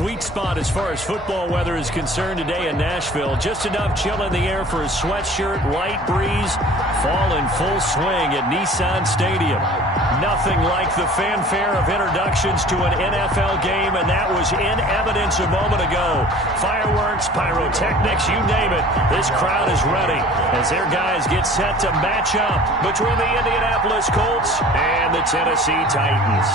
sweet spot as far as football weather is concerned today in Nashville. Just enough chill in the air for a sweatshirt, light breeze, fall in full swing at Nissan Stadium. Nothing like the fanfare of introductions to an NFL game, and that was in evidence a moment ago. Fireworks, pyrotechnics, you name it. This crowd is ready as their guys get set to match up between the Indianapolis Colts and the Tennessee Titans.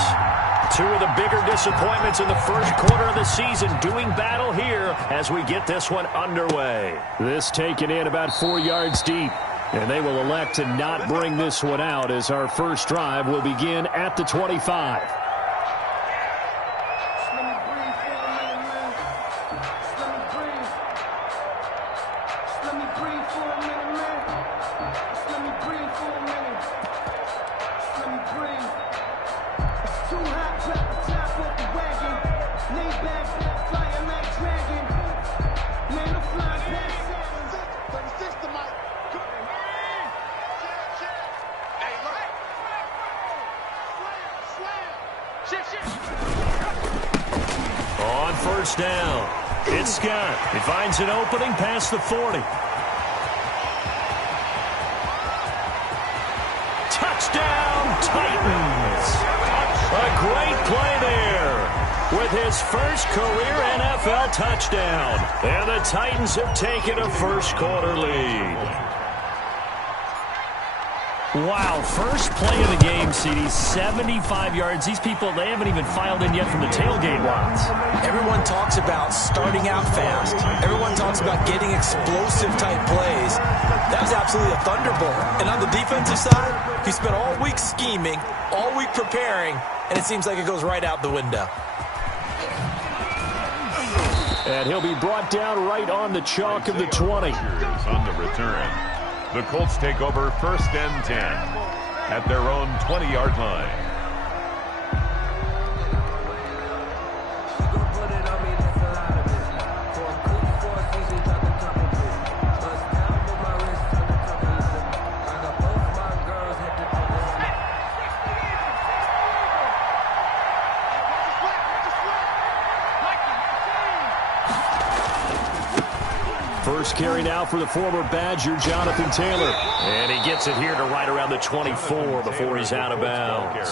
Two of the bigger disappointments in the first quarter of the season doing battle here as we get this one underway. This taken in about 4 yards deep. And they will elect to not bring this one out as our first drive will begin at the 25. On first down, it's Scott. He finds an opening past the 40. Touchdown, Titans. A great play there with his first career NFL touchdown. And the Titans have taken a first quarter lead. Wow, first play of the game, CD, 75 yards. These people, they haven't even filed in yet from the tailgate lines. Everyone talks about starting out fast. Everyone talks about getting explosive-type plays. That was absolutely a thunderbolt. And on the defensive side, he spent all week scheming, all week preparing, and it seems like it goes right out the window. And he'll be brought down right on the chalk of the 20. On the return. The Colts take over 1st and 10 at their own 20-yard line. First carry now for the former Badger, Jonathan Taylor. And he gets it here to right around the 24 before he's out of bounds.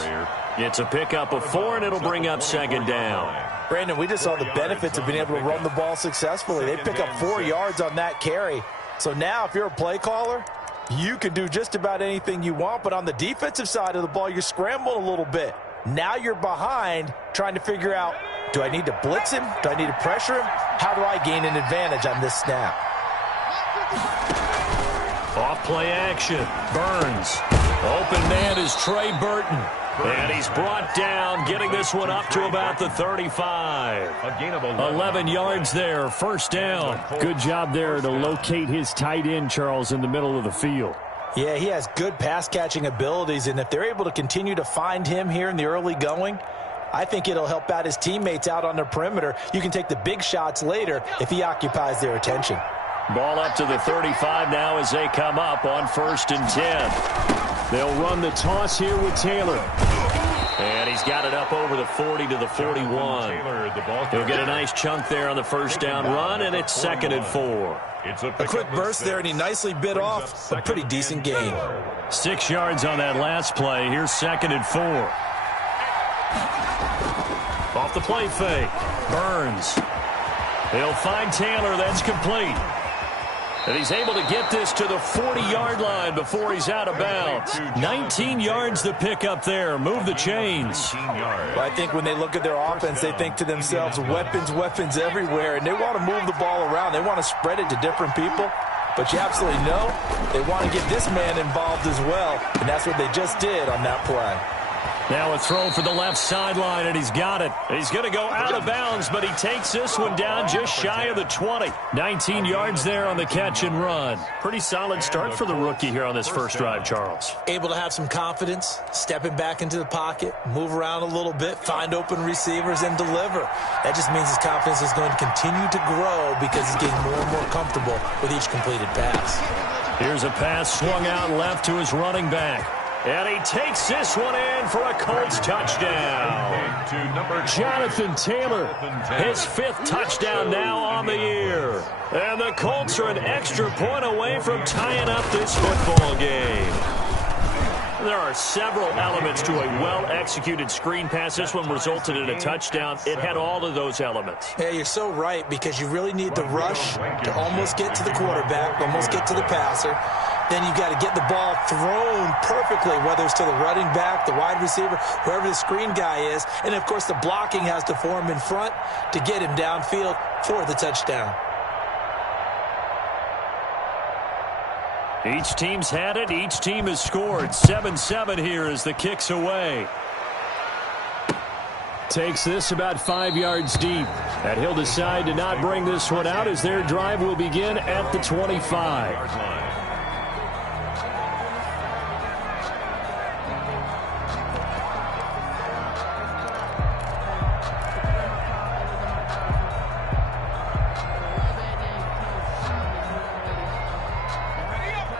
It's a pickup of 4, and it'll bring up 2nd down. Brandon, we just saw the benefits of being able to run the ball successfully. They pick up 4 yards on that carry. So now if you're a play caller, you can do just about anything you want. But on the defensive side of the ball, you're scrambling a little bit. Now you're behind trying to figure out, do I need to blitz him? Do I need to pressure him? How do I gain an advantage on this snap? Off play action. Burns. Open man is Trey Burton. And he's brought down, getting this one up to about the 35. A gain of 11 yards there, 1st down. Good job there to locate his tight end, Charles, in the middle of the field. Yeah, he has good pass-catching abilities, and if they're able to continue to find him here in the early going, I think it'll help out his teammates out on the perimeter. You can take the big shots later if he occupies their attention. Ball up to the 35 now as they come up on 1st and 10. They'll run the toss here with Taylor. And he's got it up over the 40 to the 41. He'll get a nice chunk there on the 1st down run, and it's 2nd and 4. A quick burst there, and he nicely bit off a pretty decent gain. 6 yards on that last play. Here's 2nd and 4. Off the play fake. Burns. He'll find Taylor. That's complete. And he's able to get this to the 40-yard line before he's out of bounds. 19 yards to pick up there. Move the chains. Well, I think when they look at their offense, they think to themselves, weapons, weapons everywhere. And they want to move the ball around. They want to spread it to different people. But you absolutely know they want to get this man involved as well. And that's what they just did on that play. Now a throw for the left sideline, and he's got it. He's going to go out of bounds, but he takes this one down just shy of the 20. 19 yards there on the catch and run. Pretty solid start for the rookie here on this first drive, Charles. Able to have some confidence, stepping back into the pocket, move around a little bit, find open receivers, and deliver. That just means his confidence is going to continue to grow because he's getting more and more comfortable with each completed pass. Here's a pass swung out left to his running back. And he takes this one in for a Colts touchdown. Jonathan Taylor, his 5th touchdown now on the year. And the Colts are an extra point away from tying up this football game. There are several elements to a well-executed screen pass. This one resulted in a touchdown. It had all of those elements. Yeah, you're so right, because you really need the rush to almost get to the quarterback, almost get to the passer. Then you've got to get the ball thrown perfectly, whether it's to the running back, the wide receiver, whoever the screen guy is. And, of course, the blocking has to form in front to get him downfield for the touchdown. Each team's had it. Each team has scored. 7-7 here as the kick's away. Takes this about 5 yards deep. And he'll decide to not bring this one out as their drive will begin at the 25.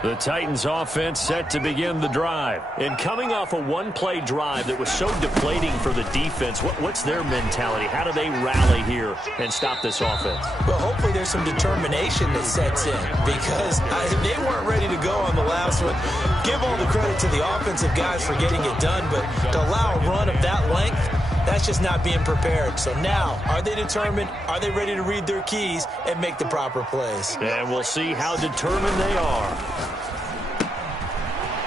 The Titans offense set to begin the drive. And coming off a one-play drive that was so deflating for the defense, what's their mentality? How do they rally here and stop this offense? Well, hopefully there's some determination that sets in, because they weren't ready to go on the last one. Give all the credit to the offensive guys for getting it done, but to allow a run of that length, that's just not being prepared. So now, are they determined? Are they ready to read their keys and make the proper plays? And we'll see how determined they are.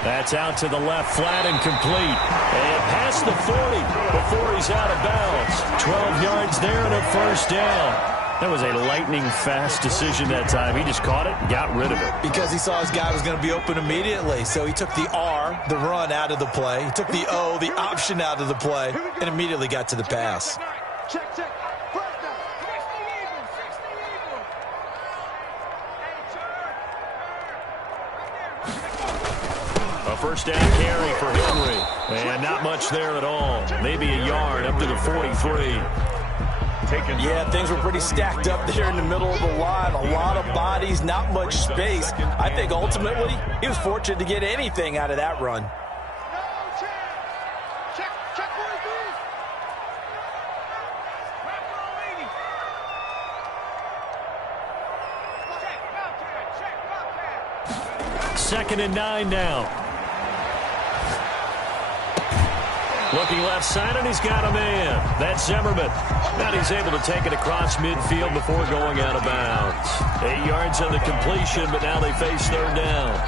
That's out to the left, flat and complete. And past the 40 before he's out of bounds. 12 yards there and a first down. That was a lightning-fast decision that time. He just caught it and got rid of it. Because he saw his guy was going to be open immediately. So he took the R, the run, out of the play. He took the O, the option, out of the play, and immediately got to the pass. Check. First down. 60 even. A first down carry for Henry. And not much there at all. Maybe a yard up to the 43. Yeah, things were pretty stacked up there in the middle of the line. A lot of bodies, not much space. I think ultimately he was fortunate to get anything out of that run. Check for it, 2nd and 9 now. Looking left side, and he's got a man. That's Zimmerman. And he's able to take it across midfield before going out of bounds. 8 yards on the completion, but now they face 3rd down.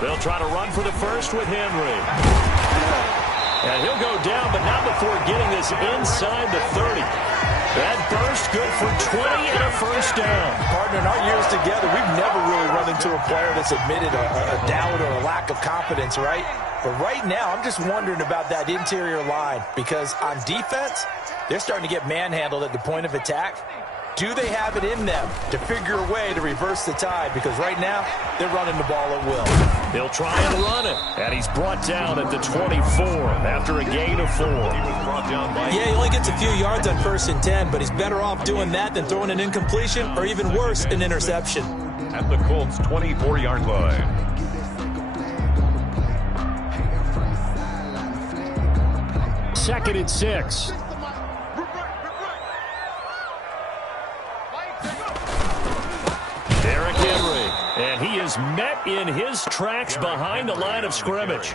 They'll try to run for the first with Henry. And he'll go down, but not before getting this inside the 30. That burst good for 20 and a first down. Partner, in our years together, we've never really run into a player that's admitted a doubt or a lack of confidence, right? But right now, I'm just wondering about that interior line, because on defense, they're starting to get manhandled at the point of attack. Do they have it in them to figure a way to reverse the tide? Because right now, they're running the ball at will. He'll try and run it. And he's brought down at the 24 after a gain of 4. Yeah, he only gets a few yards on 1st and 10, but he's better off doing that than throwing an incompletion or, even worse, an interception. At the Colts' 24-yard line. 2nd and 6. Derrick Henry, and he is met in his tracks behind the line of scrimmage.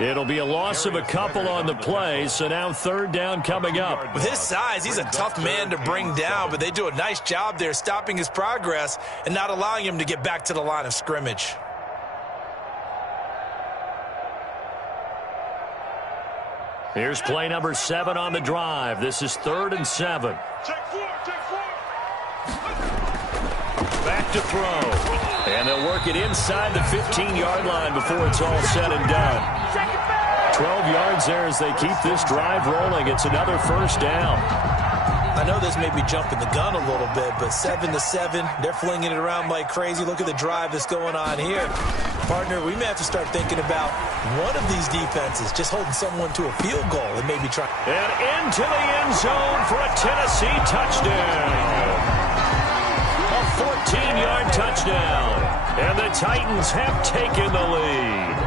It'll be a loss of a couple on the play, so now 3rd down coming up. With his size, he's a tough man to bring down, but they do a nice job there stopping his progress and not allowing him to get back to the line of scrimmage. Here's play number 7 on the drive. This is 3rd and 7. Check 4. Back to throw. And they'll work it inside the 15-yard line before it's all said and done. 12 yards there as they keep this drive rolling. It's another first down. I know this may be jumping the gun a little bit, but 7-7, they're flinging it around like crazy. Look at the drive that's going on here. Partner, we may have to start thinking about one of these defenses just holding someone to a field goal and maybe trying. And into the end zone for a Tennessee touchdown. A 14-yard touchdown. And the Titans have taken the lead.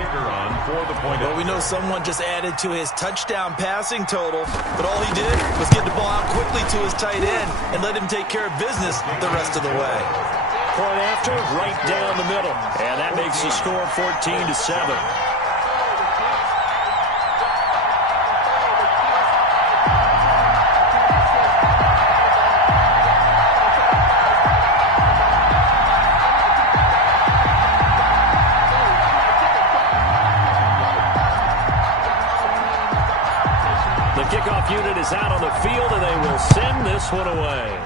Well, we know someone just added to his touchdown passing total, but all he did was get the ball out quickly to his tight end and let him take care of business the rest of the way. Point after, right down the middle. And that makes the score 14-7. Kickoff unit is out on the field, and they will send this one away.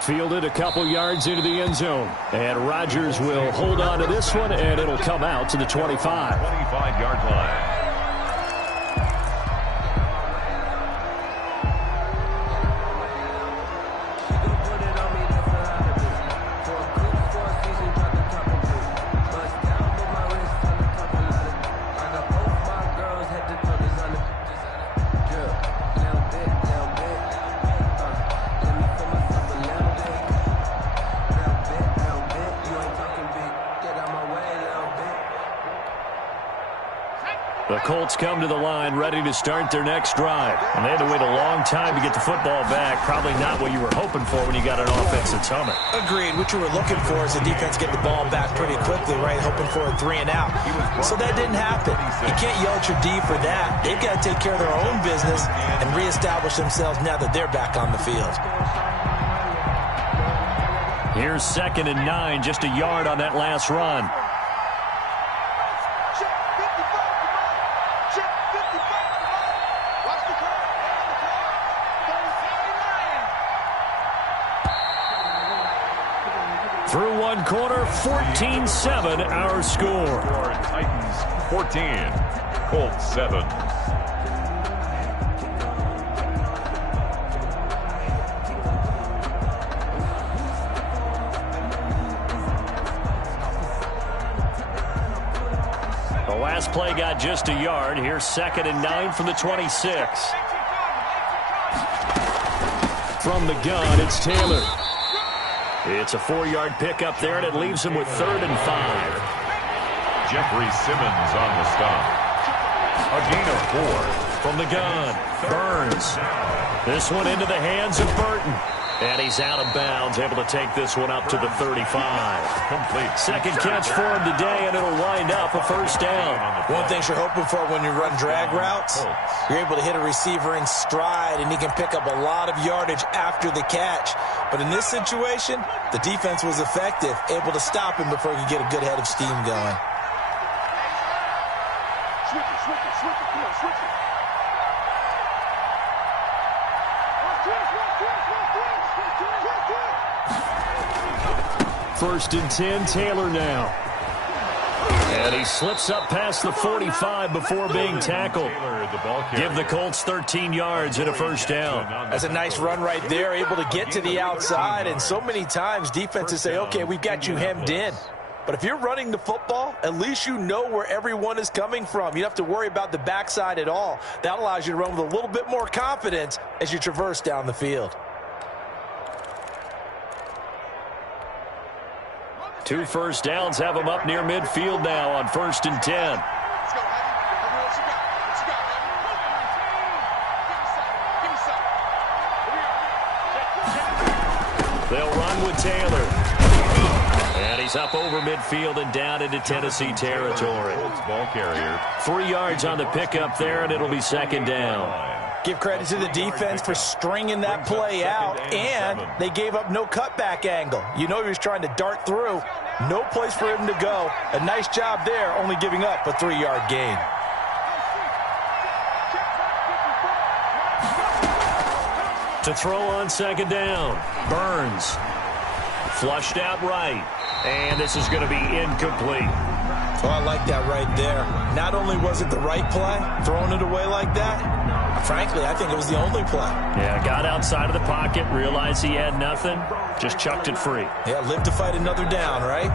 Fielded a couple yards into the end zone. And Rodgers will hold on to this one, and it'll come out to the 25. 25-yard line. The Colts come to the line ready to start their next drive. And they had to wait a long time to get the football back. Probably not what you were hoping for when you got an offense that's humming. Agreed. What you were looking for is the defense get the ball back pretty quickly, right? Hoping for a 3-and-out. So that didn't happen. You can't yell at your D for that. They've got to take care of their own business and reestablish themselves now that they're back on the field. Here's 2nd and 9, just a yard on that last run. Through one quarter, 14-7, our score. Titans 14, Colts 7. The last play got just a yard. Here's 2nd and 9 from the 26. From the gun, it's Taylor. It's a 4-yard pickup there, and it leaves him with 3rd and 5. Jeffrey Simmons on the stop. A gain of 4. From the gun, Burns. This one into the hands of Burton. And he's out of bounds, able to take this one up to the 35. Complete. Second catch for him today, and it'll wind up a first down. One thing you're hoping for when you run drag routes, you're able to hit a receiver in stride, and he can pick up a lot of yardage after the catch. But in this situation, the defense was effective, able to stop him before he could get a good head of steam going. First and 10, Taylor now. And he slips up past the 45 before being tackled. Give the Colts 13 yards and a first down. That's a nice run right there, able to get to the outside. And so many times defenses say, okay, we've got you hemmed in. But if you're running the football, at least you know where everyone is coming from. You don't have to worry about the backside at all. That allows you to run with a little bit more confidence as you traverse down the field. 2 first downs have him up near midfield now on 1st and 10. They'll run with Taylor. And he's up over midfield and down into Tennessee territory. Ball carrier. 3 yards on the pickup there, and it'll be 2nd down. Give credit to the defense for stringing that play out, and they gave up no cutback angle. You know he was trying to dart through. No place for him to go. A nice job there, only giving up a 3-yard gain. To throw on 2nd down, Burns. Flushed out right, and this is going to be incomplete. Oh, I like that right there. Not only was it the right play, throwing it away like that, Frankly, I think it was the only play. Yeah, got outside of the pocket, realized he had nothing, just chucked it free. Yeah, live to fight another down, right?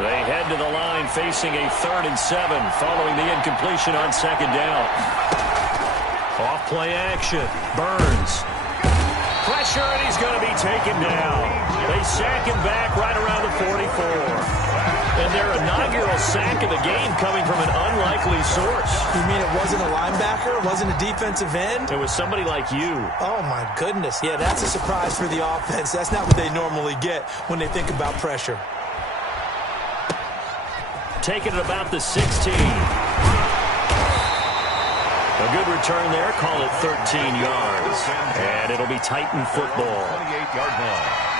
They head to the line facing a 3rd and 7 following the incompletion on 2nd down. Off play action. Burns. Pressure, and he's going to be taken down. They sack him back right around the 44. And their inaugural sack of the game coming from an unlikely source. You mean it wasn't a linebacker? It wasn't a defensive end? It was somebody like you. Oh, my goodness. Yeah, that's a surprise for the offense. That's not what they normally get when they think about pressure. Taking it about the 16. A good return there. Call it 13 yards. And it'll be Titan football. 28-yard line.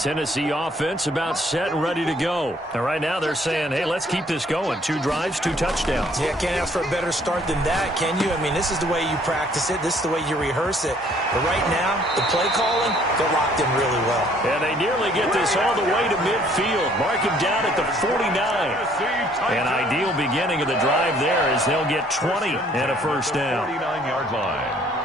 Tennessee offense about set and ready to go. And right now they're saying, hey, let's keep this going. 2 drives, 2 touchdowns. Yeah, can't ask for a better start than that, can you? I mean, this is the way you practice it. This is the way you rehearse it. But right now, the play calling, they're locked in really well. And they nearly get this all the way to midfield. Mark him down at the 49. An ideal beginning of the drive there as they'll get 20 and a first down. 49-yard line.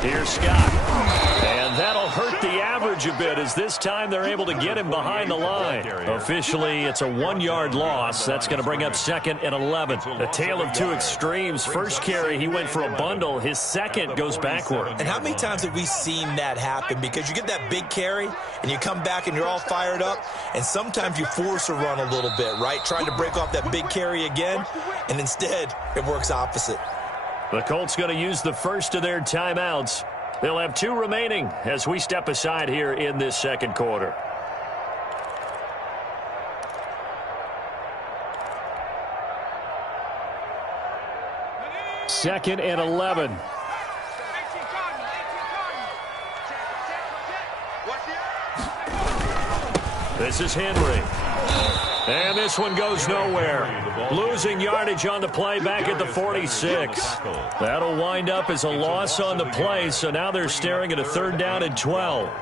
Here's Scott. And that'll hurt the average a bit as this time they're able to get him behind the line. Officially, it's a 1-yard loss. That's going to bring up 2nd and 11. A tale of 2 extremes. First carry, he went for a bundle. His second goes backward. And how many times have we seen that happen? Because you get that big carry, and you come back and you're all fired up, and sometimes you force a run a little bit, right? Trying to break off that big carry again, and instead it works opposite. The Colts going to use the first of their timeouts. They'll have 2 remaining as we step aside here in this second quarter. Second and 11. This is Henry. And this one goes nowhere. Losing yardage on the play back at the 46. That'll wind up as a loss on the play, so now they're staring at a 3rd down and 12. Okay,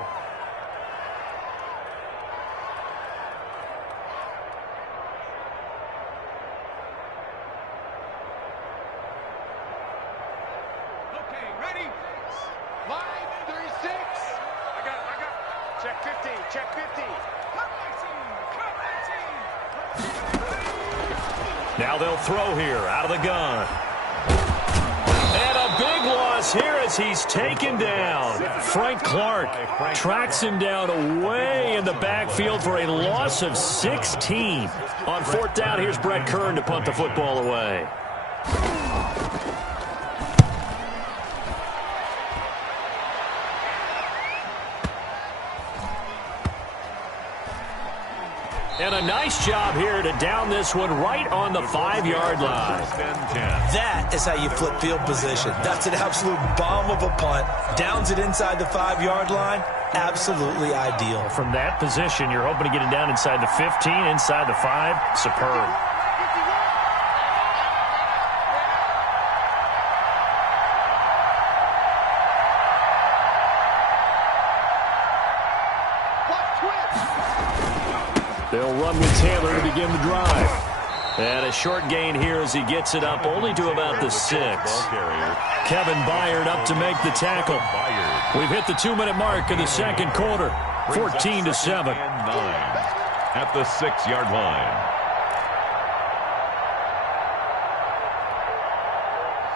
ready? Line 36. I got it. Check 50. Check 50. Now they'll throw here out of the gun. And a big loss here as he's taken down. Frank Clark tracks him down way in the backfield for a loss of 16. On 4th down, here's Brett Kern to punt the football away. And a nice job here to down this one right on the 5-yard line. That is how you flip field position. That's an absolute bomb of a punt. Downs it inside the 5-yard line. Absolutely ideal. From that position, you're hoping to get it down inside the 15, inside the 5. Superb. They'll run with Taylor to begin the drive. And a short gain here as he gets it up only to about the 6. Kevin Byard up to make the tackle. We've hit the 2-minute mark of the second quarter. 14-7. At the 6-yard line.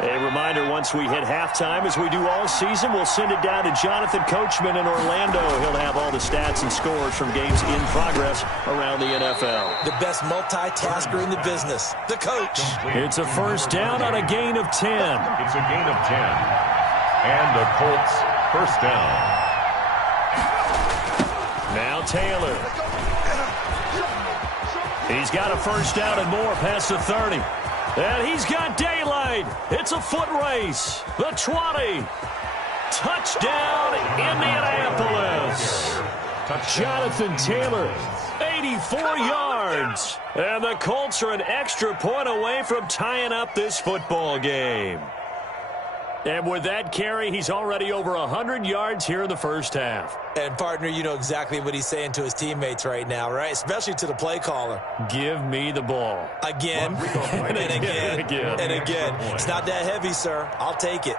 A reminder, once we hit halftime, as we do all season, we'll send it down to Jonathan Coachman in Orlando. He'll have all the stats and scores from games in progress around the NFL. The best multitasker in the business, the coach. It's a first down on a gain of 10. It's a gain of 10. And the Colts first down. Now Taylor. He's got a first down and more past the 30. And he's got daylight. It's a foot race. The 20. Touchdown, Indianapolis. Jonathan Taylor, 84 yards. And the Colts are an extra point away from tying up this football game. And with that carry, he's already over 100 yards here in the first half. And, partner, you know exactly what he's saying to his teammates right now, right? Especially to the play caller. Give me the ball. Again, and again, and again. It's not that heavy, sir. I'll take it.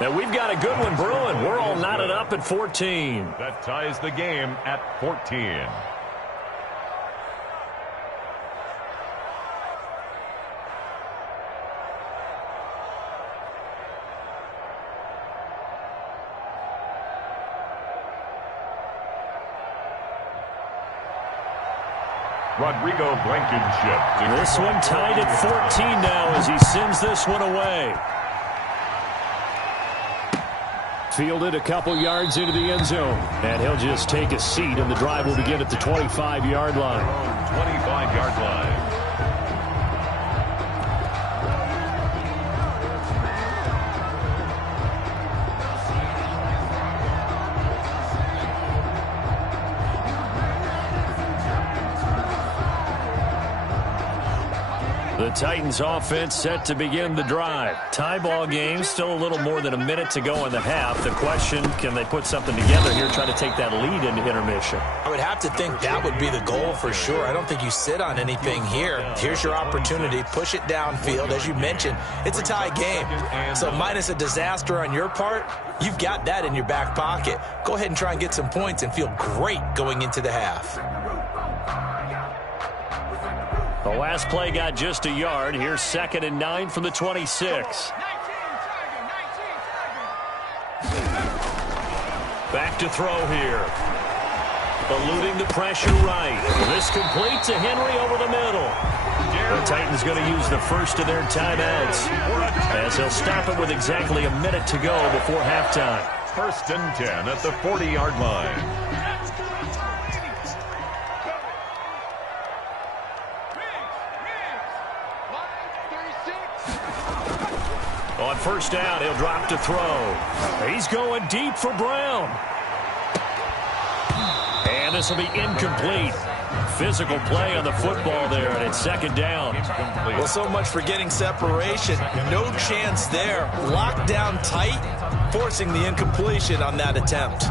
And we've got a good one brewing. We're all knotted up at 14. That ties the game at 14. Rodrigo Blankenship. This one tied at 14 now as he sends this one away. Fielded a couple yards into the end zone. And he'll just take a seat, and the drive will begin at the 25-yard line. 25-yard line. The Titans offense set to begin the drive. Tie ball game, still a little more than a minute to go in the half. The question, can they put something together here, try to take that lead into intermission? I would have to think that would be the goal for sure. I don't think you sit on anything here. Here's your opportunity. Push it downfield. As you mentioned, it's a tie game. So minus a disaster on your part, you've got that in your back pocket. Go ahead and try and get some points and feel great going into the half. The last play got just a yard. Here's 2nd and 9 from the 26. Back to throw here. Eluding the pressure right. This complete to Henry over the middle. The Titans going to use the first of their timeouts, as they'll stop it with exactly a minute to go before halftime. 1st and 10 at the 40-yard line. On first down, he'll drop to throw. He's going deep for Brown. And this will be incomplete. Physical play on the football there, and it's 2nd down. Well, so much for getting separation. No chance there. Locked down tight, forcing the incompletion on that attempt.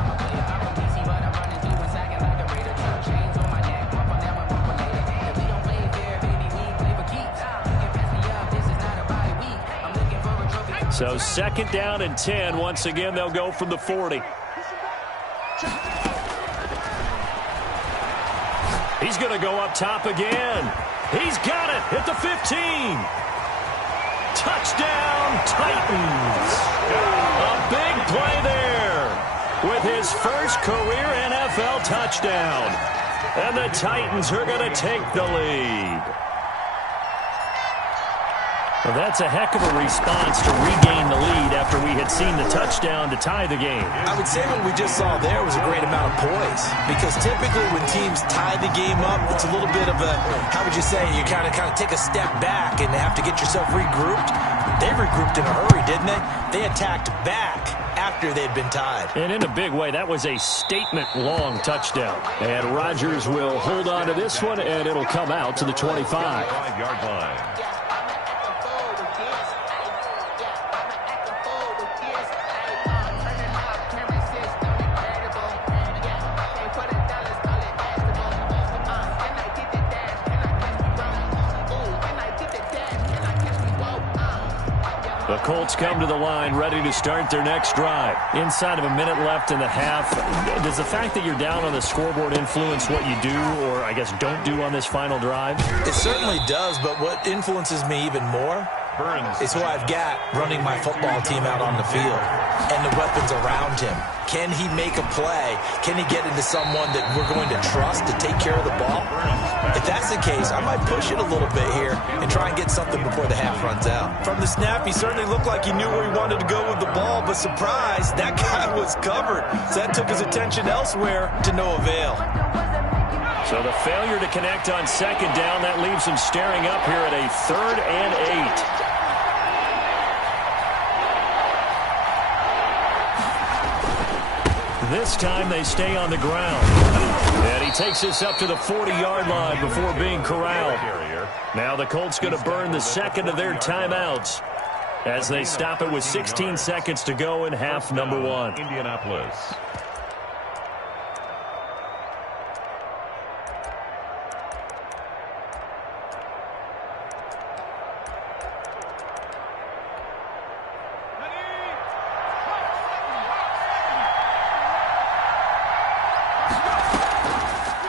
So 2nd down and 10. Once again, they'll go from the 40. He's going to go up top again. He's got it at the 15. Touchdown, Titans. A big play there with his first career NFL touchdown. And the Titans are going to take the lead. Well, that's a heck of a response to regain the lead after we had seen the touchdown to tie the game. I would say what we just saw there was a great amount of poise, because typically when teams tie the game up, it's a little bit of a, how would you say, you kind of take a step back and have to get yourself regrouped. They regrouped in a hurry, didn't they? They attacked back after they'd been tied. And in a big way, that was a statement-long touchdown. And Rodgers will hold on to this one, and it'll come out to the 25-yard line. The Colts come to the line ready to start their next drive. Inside of a minute left in the half, does the fact that you're down on the scoreboard influence what you do, or I guess don't do on this final drive? It certainly does, but what influences me even more is who I've got running my football team out on the field and the weapons around him. Can he make a play? Can he get into someone that we're going to trust to take care of the ball? If that's the case, I might push it a little bit here and try and get something before the half runs out. From the snap, he certainly looked like he knew where he wanted to go with the ball, but surprise, that guy was covered. So that took his attention elsewhere to no avail. So the failure to connect on second down, that leaves him staring up here at a 3rd and 8. This time they stay on the ground. And he takes this up to the 40-yard line before being corralled. Now the Colts going to burn the second of their timeouts as they stop it with 16 seconds to go in half number 1. Indianapolis.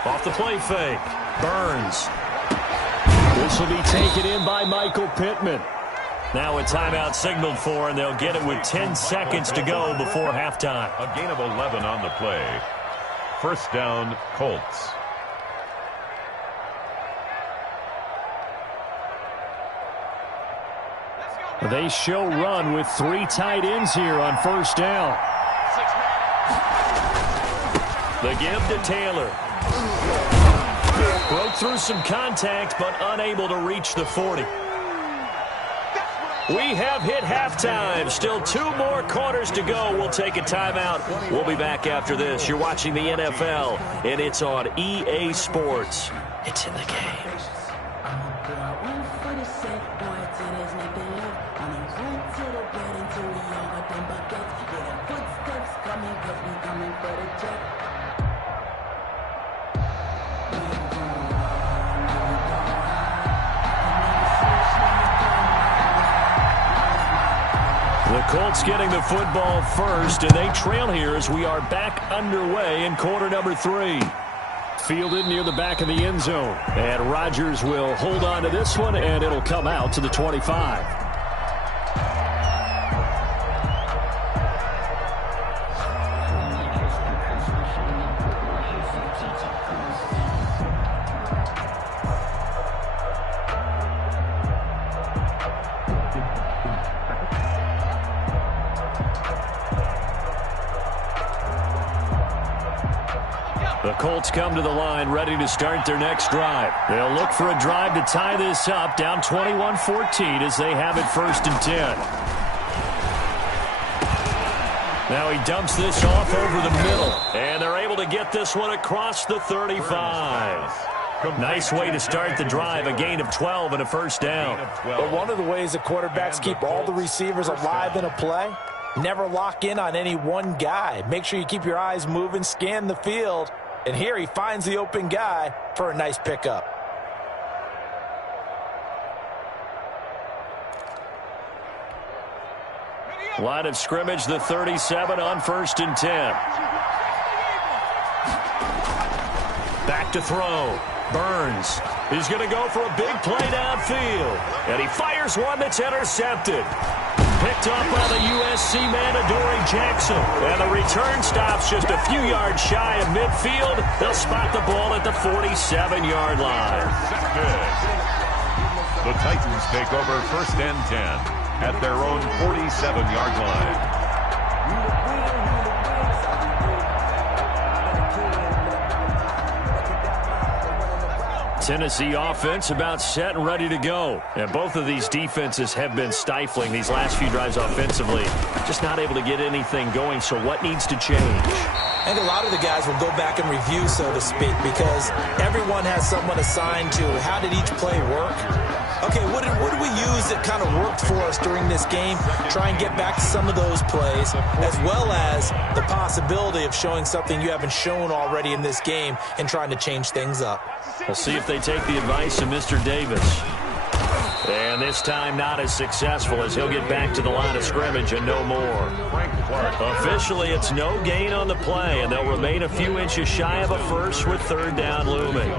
Off the play fake. Burns. This will be taken in by Michael Pittman. Now a timeout signaled for, and they'll get it with 10 seconds to go before halftime. A gain of 11 on the play. First down, Colts. They show run with 3 tight ends here on first down. The give to Taylor. Broke through some contact, but unable to reach the 40. We have hit halftime. Still 2 more quarters to go. We'll take a timeout. We'll be back after this. You're watching the NFL, and it's on EA Sports. It's in the game. The Colts getting the football first, and they trail here as we are back underway in quarter number 3. Fielded near the back of the end zone. And Rodgers will hold on to this one, and it'll come out to the 25. The Colts come to the line ready to start their next drive. They'll look for a drive to tie this up, down 21-14 as they have it 1st and 10. Now he dumps this off over the middle, and they're able to get this one across the 35. Nice way to start the drive, a gain of 12 and a first down. But one of the ways that quarterbacks keep all the receivers alive in a play, never lock in on any one guy. Make sure you keep your eyes moving, scan the field. And here he finds the open guy for a nice pickup. Line of scrimmage, the 37 on 1st and 10. Back to throw. Burns. He's going to go for a big play downfield. And he fires one that's intercepted. Picked up by the USC man, Adoree Jackson. And the return stops just a few yards shy of midfield. They'll spot the ball at the 47-yard line. The Titans take over 1st and 10 at their own 47-yard line. Tennessee offense about set and ready to go. And both of these defenses have been stifling these last few drives offensively. Just not able to get anything going, so what needs to change? I think a lot of the guys will go back and review, so to speak, because everyone has someone assigned to how did each play work. Okay, what did we use that kind of worked for us during this game? Try and get back to some of those plays, as well as the possibility of showing something you haven't shown already in this game and trying to change things up. We'll see if they take the advice of Mr. Davis. And this time not as successful as he'll get back to the line of scrimmage and no more. Officially, it's no gain on the play, and they'll remain a few inches shy of a first with 3rd down looming.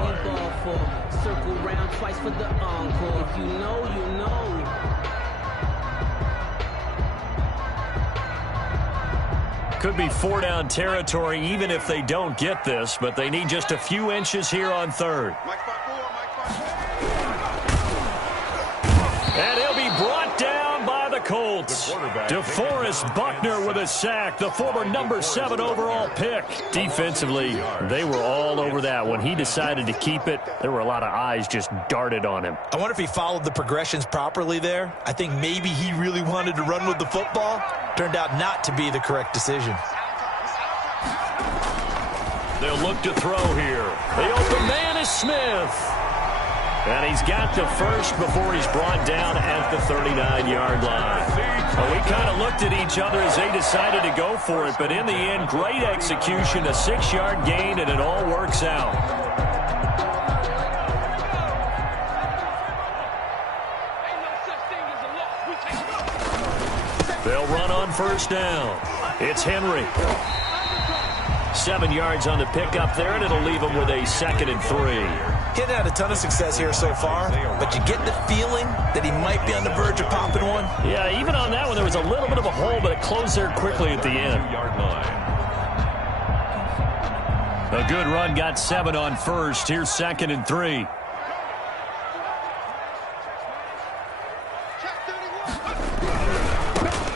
Could be 4-down territory even if they don't get this, but they need just a few inches here on third. And he'll be brought down by the Colts. DeForest Buckner with a sack, the former number 7 overall pick. Defensively, they were all over that. When he decided to keep it, there were a lot of eyes just darted on him. I wonder if he followed the progressions properly there. I think maybe he really wanted to run with the football. Turned out not to be the correct decision. They'll look to throw here. The open man is Smith. And he's got the first before he's brought down at the 39-yard line. Well, we kind of looked at each other as they decided to go for it, but in the end, great execution, a 6-yard gain, and it all works out. They'll run on first down. It's Henry. 7 yards on the pickup there, and it'll leave him with a 2nd and 3. Hitting had a ton of success here so far, but you get the feeling that he might be on the verge of popping one. Yeah, even on that one, there was a little bit of a hole, but it closed there quickly at the end. A good run, got 7 on first. Here's 2nd and 3.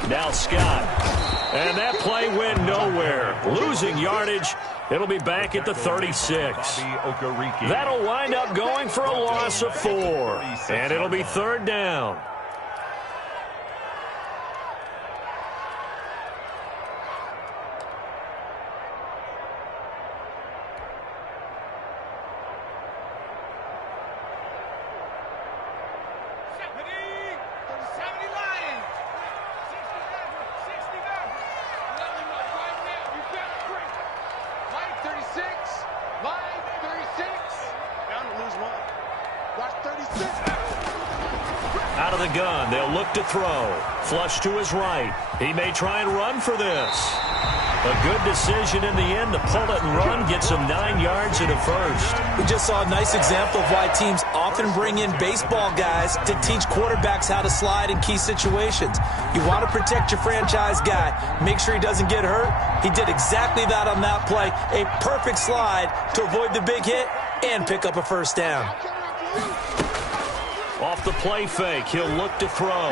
Now Scott. And that play went nowhere. Losing yardage. It'll be back at the 36. That'll wind up going for a loss of 4. And it'll be 3rd down. Out of the gun, they'll look to throw. Flush to his right. He may try and run for this. A good decision in the end to pull it and run, gets him 9 yards and a first. We just saw a nice example of why teams often bring in baseball guys to teach quarterbacks how to slide in key situations. You want to protect your franchise guy. Make sure he doesn't get hurt. He did exactly that on that play. A perfect slide to avoid the big hit and pick up a first down. Off the play fake, he'll look to throw.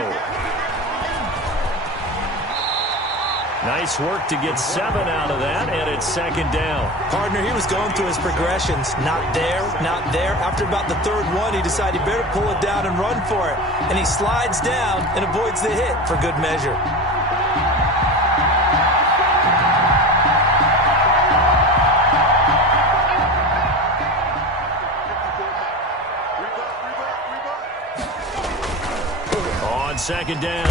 Nice work to get 7 out of that, and it's 2nd down. Partner, he was going through his progressions. Not there, not there. After about the 3rd one, he decided he better pull it down and run for it. And he slides down and avoids the hit for good measure. On 2nd down,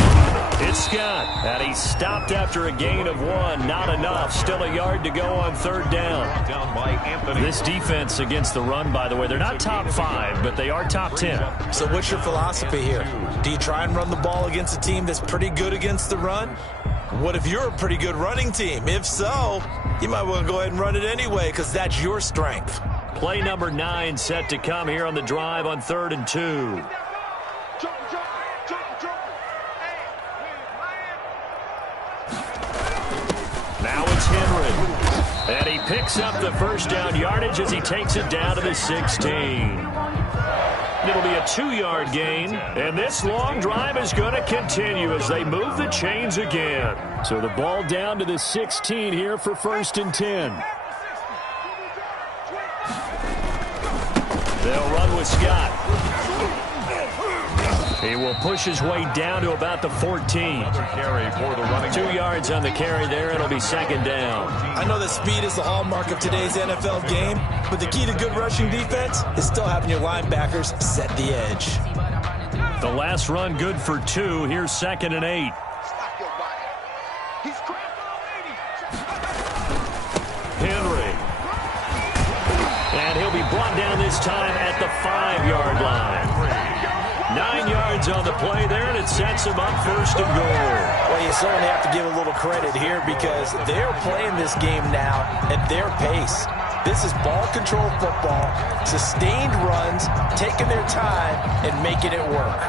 it's Scott. And he stopped after a gain of 1. Not enough. Still a yard to go on 3rd down. This defense against the run, by the way, they're not top 5, but they are top 10. So what's your philosophy here? Do you try and run the ball against a team that's pretty good against the run? What if you're a pretty good running team? If so, you might want to go ahead and run it anyway because that's your strength. Play number 9 set to come here on the drive on 3rd and 2. Now it's Henry. And he picks up the first down yardage as he takes it down to the 16. It'll be a 2-yard gain. And this long drive is going to continue as they move the chains again. So the ball down to the 16 here for 1st and 10. They'll run with Scott. He will push his way down to about the 14. 2 yards on the carry there. It'll be 2nd down. I know that speed is the hallmark of today's NFL game, but the key to good rushing defense is still having your linebackers set the edge. The last run good for 2. Here's 2nd and 8. Henry. And he'll be brought down this time at the 5-yard line. 9 yards on the play there, and it sets him up 1st and goal. Well, you certainly have to give a little credit here because they're playing this game now at their pace. This is ball control football, sustained runs, taking their time, and making it work.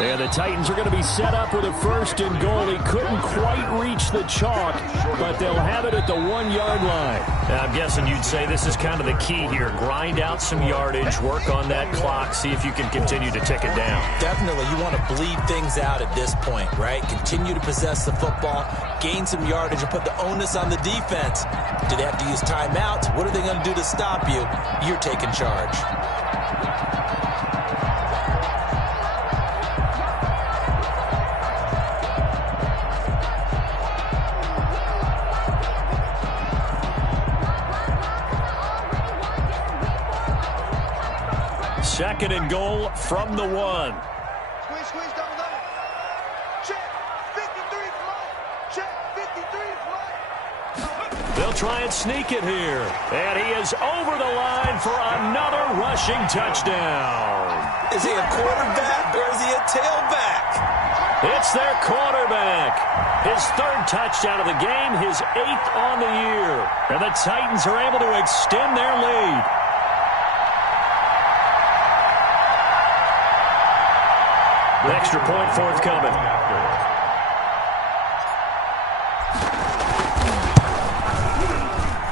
And the Titans are going to be set up with a 1st and goal. He couldn't quite reach the chalk, but they'll have it at the 1-yard line. Now, I'm guessing you'd say this is kind of the key here. Grind out some yardage, work on that clock, see if you can continue to tick it down. Definitely, you want to bleed things out at this point, right? Continue to possess the football, gain some yardage, and put the onus on the defense. Do they have to use timeouts? What are they going to do to stop you? You're taking charge. Second and goal from the 1. Squeeze, double. Check, 53 flat. Check, 53 flat. They'll try and sneak it here. And he is over the line for another rushing touchdown. Is he a quarterback or is he a tailback? It's their quarterback. His 3rd touchdown of the game, his 8th on the year. And the Titans are able to extend their lead. Extra point forthcoming.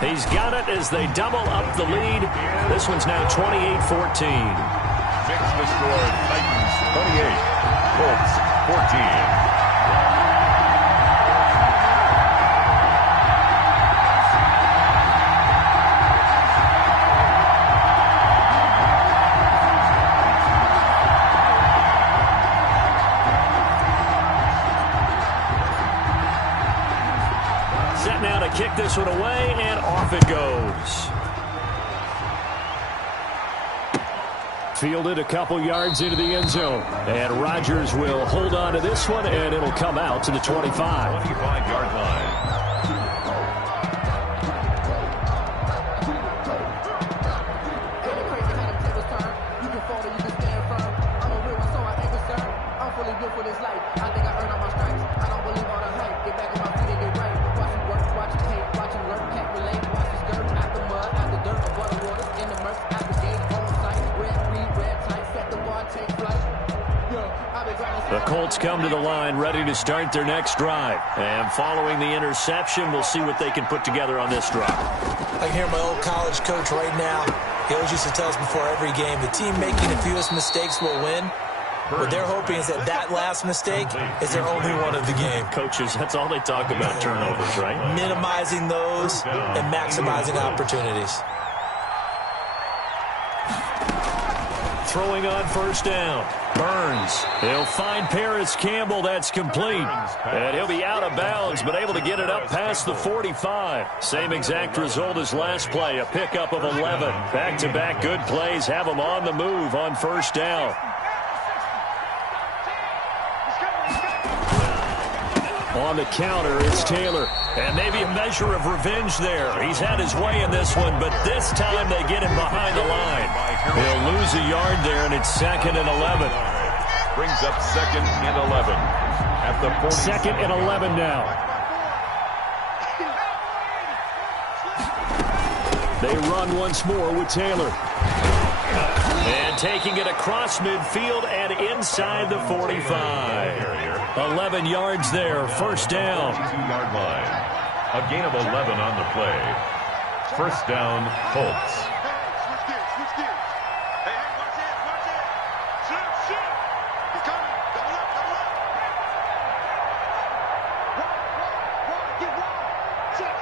He's got it as they double up the lead. This one's now 28-14. Fix the score. Titans 28, Colts 14. Now to kick this one away, and off it goes. Fielded a couple yards into the end zone. And Rodgers will hold on to this one, and it'll come out to the 25. 25-yard line. The Colts come to the line ready to start their next drive. And following the interception, we'll see what they can put together on this drive. I can hear my old college coach right now. He always used to tell us before every game, the team making the fewest mistakes will win. What they're hoping is that last mistake is their only one of the game. Coaches, that's all they talk about, turnovers, right? Minimizing those and maximizing opportunities. Throwing on 1st down. Burns. He'll find Paris Campbell. That's complete. And he'll be out of bounds, but able to get it up past the 45. Same exact result as last play, a pickup of 11. Back-to-back good plays have him on the move on 1st down. On the counter, it's Taylor. And maybe a measure of revenge there. He's had his way in this one, but this time they get him behind the line. He'll lose a yard there, and it's 2nd and 11. Brings up 2nd and 11 at the 40. 2nd and 11 now. They run once more with Taylor. And taking it across midfield and inside the 45. 11 yards there, 1st down. 2-yard line. A gain of 11 on the play. 1st down, Colts. Switch gears. Hey, watch it. Shift. He's coming. Double up. Wide. Get wide. Check.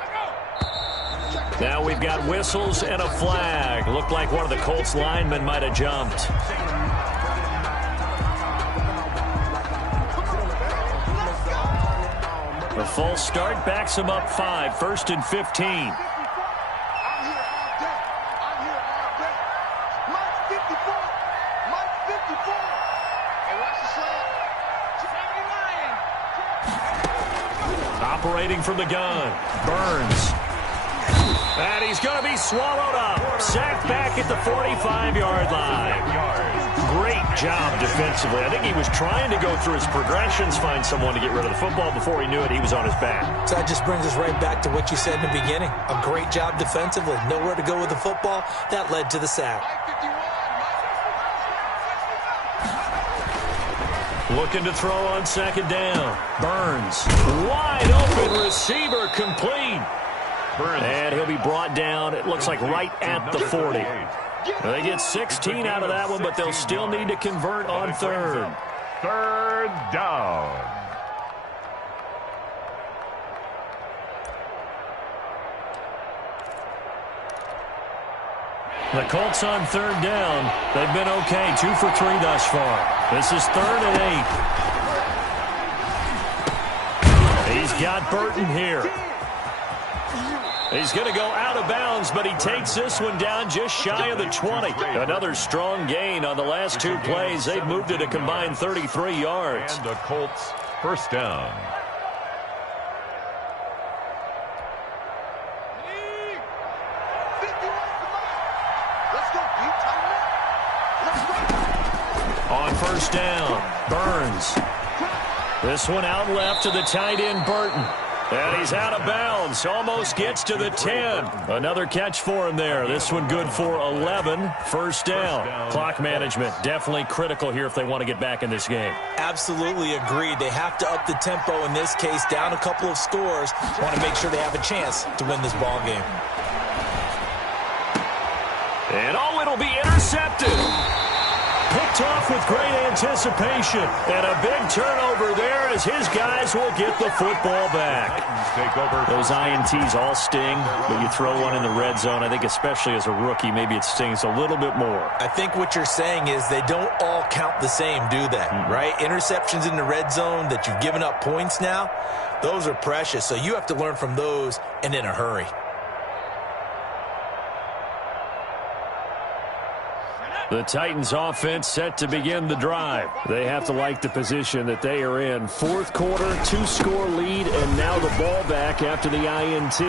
Let's go. Now we've got whistles and a flag. Looked like one of the Colts linemen might have jumped. The full start backs him up 5, 1st and 15. I'm here all day. Mike 54. Hey, watch the slant. Operating from the gun. Burns. And he's going to be swallowed up. Sacked back at the 45-yard line. Great job defensively. I think he was trying to go through his progressions, find someone to get rid of the football. Before he knew it, he was on his back. So that just brings us right back to what you said in the beginning. A great job defensively. Nowhere to go with the football. That led to the sack. Mike 51. Looking to throw on second down. Burns. Wide open receiver complete. And he'll be brought down, it looks like, right at the 40. They get 16 out of that one, but they'll still need to convert on third. Third down. The Colts on third down. They've been okay, 2 for 3 thus far. This is 3rd and 8. He's got Burton here. He's going to go out of bounds, but he takes this one down just shy of the 20. Another strong gain on the last 2 plays. They've moved it a combined 33 yards. And the Colts first down. On first down, Burns. This one out left to the tight end, Burton. And he's out of bounds. Almost gets to the 10. Another catch for him there. This one good for 11. First down. Clock management definitely critical here if they want to get back in this game. Absolutely agreed. They have to up the tempo in this case, down a couple of scores. Want to make sure they have a chance to win this ball game. And it'll be intercepted. Picked off with great anticipation. And a big turnover there as his guys will get the football back. Those INTs all sting, but you throw one in the red zone, I think especially as a rookie, maybe it stings a little bit more. I think what you're saying is they don't all count the same, do they? Right? Interceptions in the red zone that you've given up points now, those are precious. So you have to learn from those and in a hurry. The Titans offense set to begin the drive. They have to like the position that they are in. 4th quarter, 2-score lead, and now the ball back after the INT.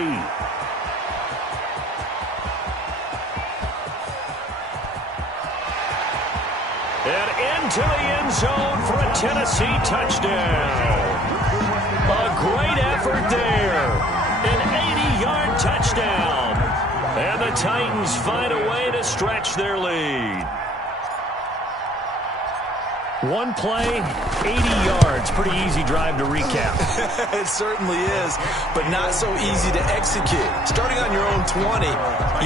And into the end zone for a Tennessee touchdown. A great effort there. An 80-yard touchdown. And the Titans find a way to stretch their lead. One play, 80 yards. Pretty easy drive to recap. It certainly is, but not so easy to execute. Starting on your own 20,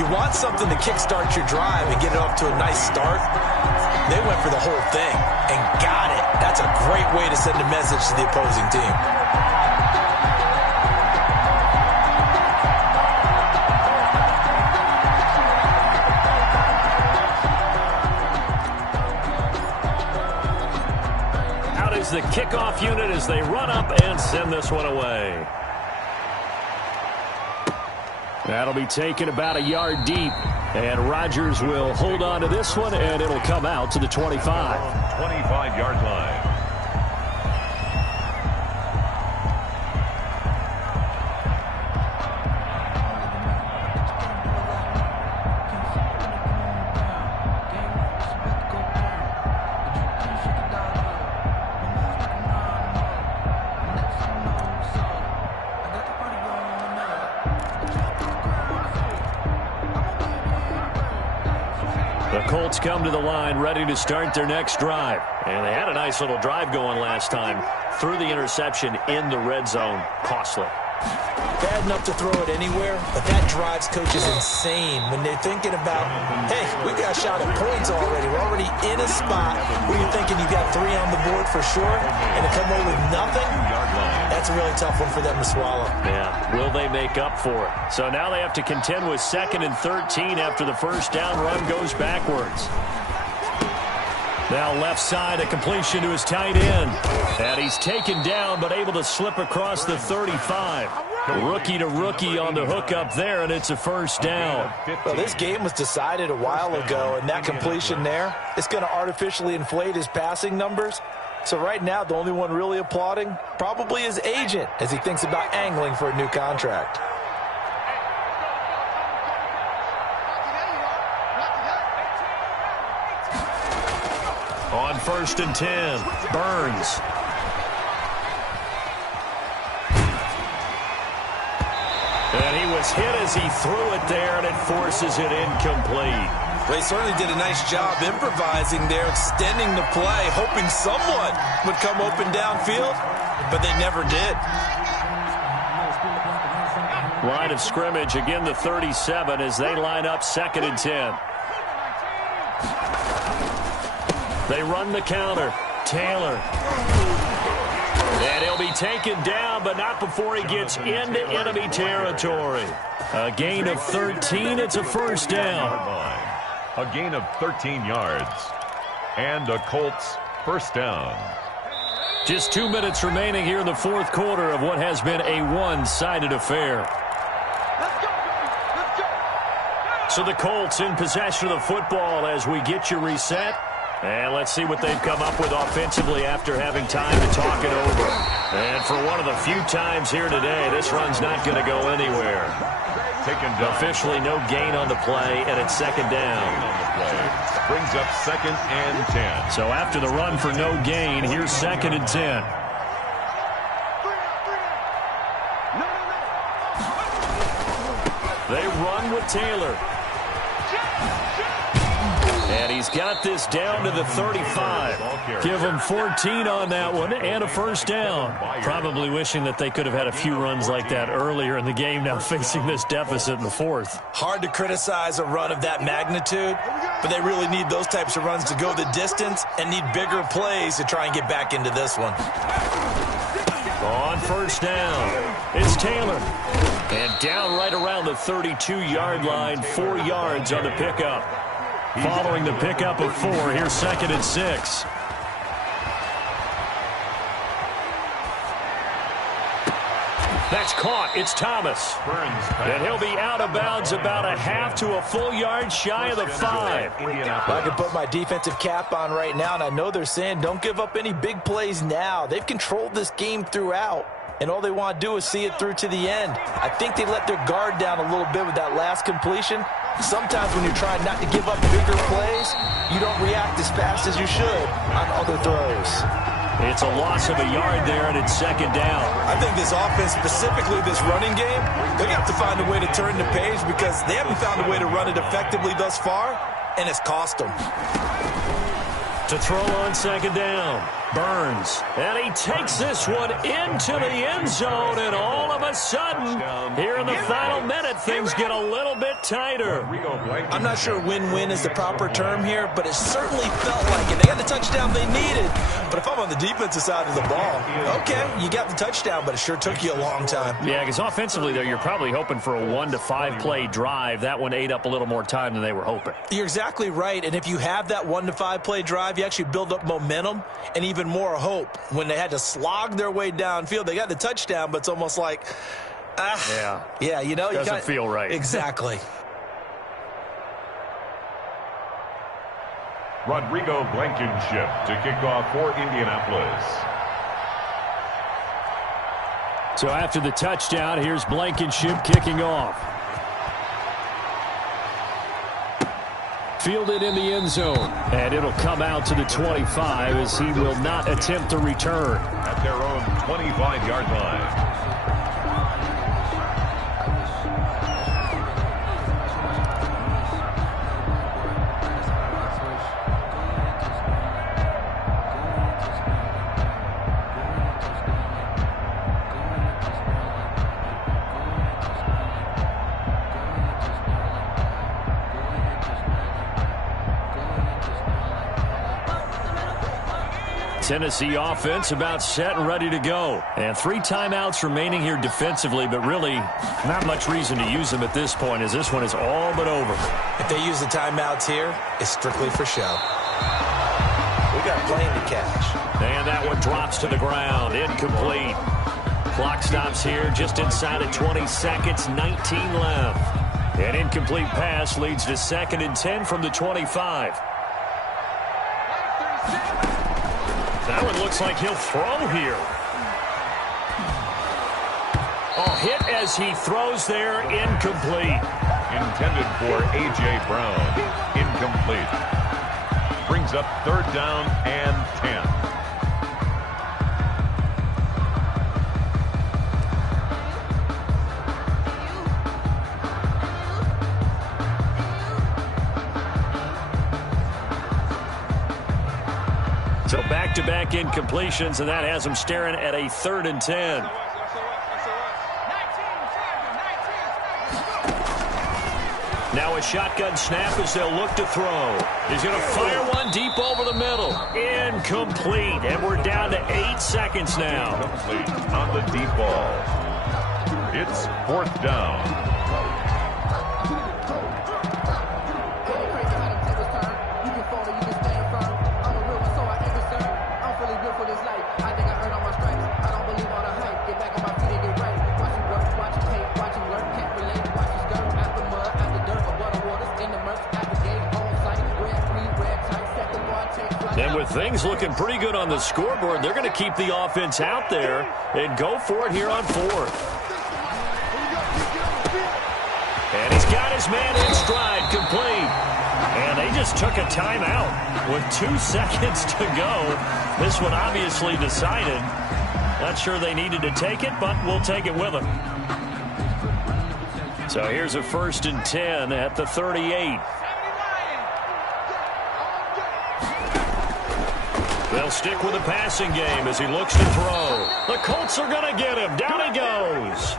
you want something to kickstart your drive and get it off to a nice start. They went for the whole thing and got it. That's a great way to send a message to the opposing team. The kickoff unit as they run up and send this one away. That'll be taken about a yard deep, and Rodgers will hold on to this one, and it'll come out to the 25. 25-yard line. Colts come to the line ready to start their next drive. And they had a nice little drive going last time. Threw the interception in the red zone. Costly. Bad enough to throw it anywhere, but that drives coaches insane when they're thinking about, hey, we got a shot at points already. We're already in a spot where you're thinking you got 3 on the board for sure, and to come away with nothing, that's a really tough one for them to swallow. Yeah, will they make up for it? So now they have to contend with 2nd and 13 after the first down run goes backwards. Now left side, a completion to his tight end. And he's taken down, but able to slip across the 35. Rookie to rookie on the hook up there, and it's a first down. Well, this game was decided a while ago, and that completion there, it's going to artificially inflate his passing numbers. So right now, the only one really applauding probably his agent as he thinks about angling for a new contract. On 1st and 10, Burns. And he was hit as he threw it there, and it forces it incomplete. Well, he certainly did a nice job improvising there, extending the play, hoping someone would come open downfield, but they never did. Line of scrimmage, again the 37 as they line up 2nd and 10. They run the counter. Taylor. And he'll be taken down, but not before he gets into enemy territory. A gain of 13. It's a first down. A gain of 13 yards. And a Colts first down. Just 2 minutes remaining here in the fourth quarter of what has been a one-sided affair. So the Colts in possession of the football as we get you reset. And let's see what they've come up with offensively after having time to talk it over. And for one of the few times here today, this run's not going to go anywhere. Taken down. Officially no gain on the play, and it's 2nd down. Brings up 2nd and 10. So after the run for no gain, here's 2nd and 10. They run with Taylor. And he's got this down to the 35. Give him 14 on that one and a first down. Probably wishing that they could have had a few runs like that earlier in the game, now facing this deficit in the fourth. Hard to criticize a run of that magnitude, but they really need those types of runs to go the distance and need bigger plays to try and get back into this one. On first down, it's Taylor. And down right around the 32-yard line, 4 yards on the pickup. Following the pickup of 4, here's 2nd and 6. That's caught. It's Thomas. And he'll be out of bounds about a half to a full yard shy of the 5. I can put my defensive cap on right now, and I know they're saying don't give up any big plays now. They've controlled this game throughout, and all they want to do is see it through to the end. I think they let their guard down a little bit with that last completion. Sometimes when you're trying not to give up bigger plays, you don't react as fast as you should on other throws. It's a loss of a yard there, and it's 2nd down. I think this offense, specifically this running game, they're going to have to find a way to turn the page because they haven't found a way to run it effectively thus far, and it's cost them. To throw on 2nd down, Burns. And he takes this one into the end zone, and all of a sudden, here in the final minute, things get a little bit tighter. I'm not sure win-win is the proper term here, but it certainly felt like it. They got the touchdown they needed, but if I'm on the defensive side of the ball, okay, you got the touchdown, but it sure took you a long time. Yeah, because offensively, though, you're probably hoping for a 1 to 5 play drive. That one ate up a little more time than they were hoping. You're exactly right, and if you have that 1 to 5 play drive, you actually build up momentum and even more hope. When they had to slog their way downfield, they got the touchdown, but it's almost like, yeah, you know, doesn't feel right. Exactly. Rodrigo Blankenship to kick off for Indianapolis. So after the touchdown, here's Blankenship kicking off. Fielded in the end zone, and it'll come out to the 25 as he will not attempt to return. At their own 25-yard line. Tennessee offense about set and ready to go. And 3 timeouts remaining here defensively, but really not much reason to use them at this point as this one is all but over. If they use the timeouts here, it's strictly for show. We got playing to catch. And that one drops to the ground. Incomplete. Clock stops here just inside of 20 seconds. 19 left. An incomplete pass leads to 2nd and 10 from the 25. That one looks like he'll throw here. Oh, hit as he throws there, incomplete. Intended for A.J. Brown, incomplete. Brings up 3rd down and 10. So back-to-back incompletions, and that has them staring at a 3rd and 10. Now a shotgun snap as they'll look to throw. He's going to fire one deep over the middle. Incomplete, and we're down to 8 seconds now. Complete on the deep ball. It's 4th down. And with things looking pretty good on the scoreboard, they're going to keep the offense out there and go for it here on 4th. And he's got his man in stride, complete. And they just took a timeout with 2 seconds to go. This one obviously decided. Not sure they needed to take it, but we'll take it with them. So here's a 1st and 10 at the 38. They'll stick with the passing game as he looks to throw. The Colts are going to get him. Down he goes.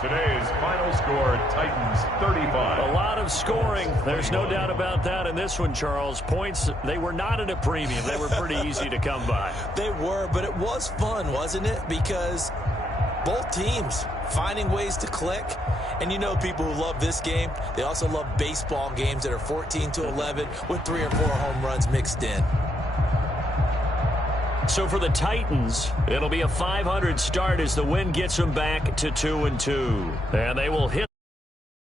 Today's final score, Titans 35. A lot of scoring. There's no doubt about that in this one, Charles. Points, they were not at a premium. They were pretty easy to come by. They were, but it was fun, wasn't it? Because both teams finding ways to click. And you know people who love this game, they also love baseball games that are 14-11 with 3 or 4 home runs mixed in. So for the Titans, it'll be a 500 start as the win gets them back to 2-2. And they will hit